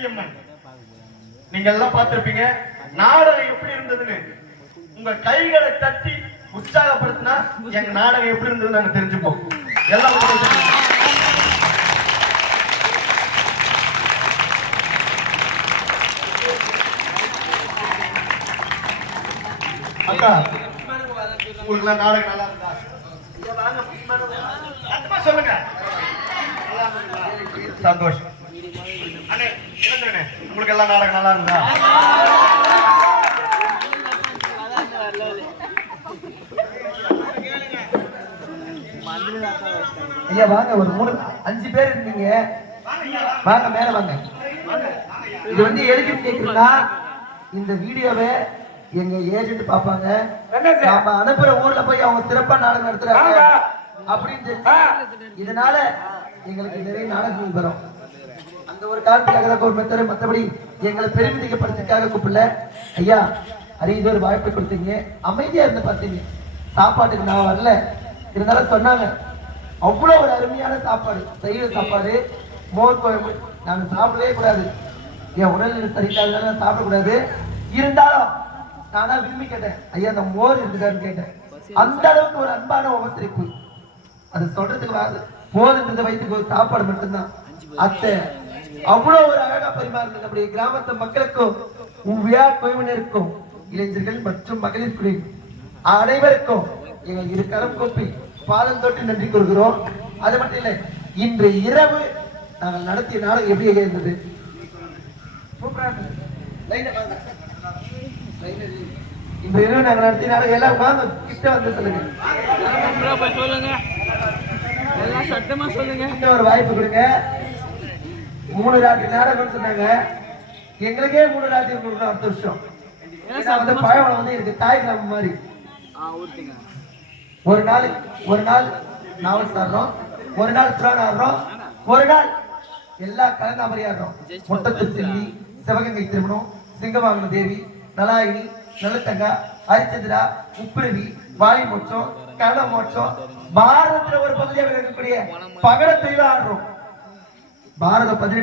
வள்ளியம்மன். நீங்க எல்லாம் பார்த்திருப்பீங்க நாடகம் எப்படி இருந்ததுன்னு. உங்க கைகளை தட்டி உற்சாகப்படுத்தினா எங்க நாடகம் எப்படி இருந்தது நாங்க தெரிஞ்சுப்போம். எல்லாம் அக்கா உங்களுக்கு நாடகம் நல்லா இருந்தா சொல்லுங்க. சந்தோஷம். உங்களுக்கு எல்லாம் நாடகம் நல்லா இருந்தா? ஐயா வாங்க, ஒரு 3-5 பேர் இருந்தீங்க, வாங்க மேல வாங்க. இது வந்து எதுக்கு கேக்குறா, இந்த வீடியோவை எங்க ஏஜென்ட் பாப்பாங்க, நாம அனுப்புற ஊர்ல போய் அவங்க சிறப்பா நாடகம் நடத்துறாங்க அப்படின்னு. இதனால எங்களுக்கு நிறைய நாடகங்கள் வரும். அந்த ஒரு காரணத்துக்காக தான் ஒரு மெத்தரை, மற்றபடி எங்களை பெருமிதிக்கப்படுறதுக்காக கூப்பிடல. ஐயா அரியது ஒரு வாய்ப்பு கொடுத்தீங்க, அமைதியா இருந்து பார்த்தீங்க. சாப்பாட்டுக்கு நான் வரல, இருந்தாலும் சொன்னாங்க அவ்வளவு ஒரு அருமையான சாப்பாடு, சைவ சாப்பாடு, மோர் குழம்பு. நான் சாப்பிடவே கூடாது, என் உடல் சரியில்லாத சாப்பிடக்கூடாது. இருந்தாலும் நானா விரும்பி கேட்டேன், ஐயா அந்த மோர் இருக்குதான்னு கேட்டேன். அந்த அளவுக்கு ஒரு அன்பான உபசரிப்பு. அது சொல்றதுக்கு போதுன்றது வயிற்றுக்கு ஒரு சாப்பாடு மட்டும்தான். அத்தை அவ்வளவு ஒரு அழகா பரிமாறுங்க. நம்முடைய கிராமத்து மக்களுக்கும் உவ்வியா குழுவினருக்கும் இளைஞர்கள் மற்றும் மகளிர் குழு அனைவருக்கும் எங்கள் இரு கரம் கூப்பி பாதம் தொட்டு நன்றி கூறுகிறோம். அது மட்டும் இல்லை, இன்று இரவு நாங்கள் நடத்திய நாடகம் எப்படி இருந்தது? இன்று இரவு நாங்கள் நடத்திய நாடகம் எல்லாம் வாங்க கிட்ட வந்து சொல்லுங்க. ஒரு வாய்ப்பு கொடுங்க. 3 ராத்திரி நாடகம் சொன்னாங்க, எங்களுக்கே 3 ராத்திரி கொடுக்கணும் அடுத்த வருஷம். வந்து பழம் வந்து இருக்கு தாய் கிராமம் மாதிரி. ஒரு நாள் நாவல் ஆடுறோம், ஒரு நாள் புராணம் ஆடுறோம், ஒரு நாள் எல்லா கலந்த மாதிரி ஆடுறோம். மொட்டத்தில் செல்வி, சிவகங்கை திருமணம், சிங்கவாங்கன தேவி, நலாயினி, நல்லத்தங்கா, ஹரிச்சந்திரா, உப்பிரவி, வாலி மோட்சம், கன மோட்சம், பாரதத்துல ஒரு பகுதியாக இருக்கக்கூடிய பகடத்தையும் ஆடுறோம். பாரத 18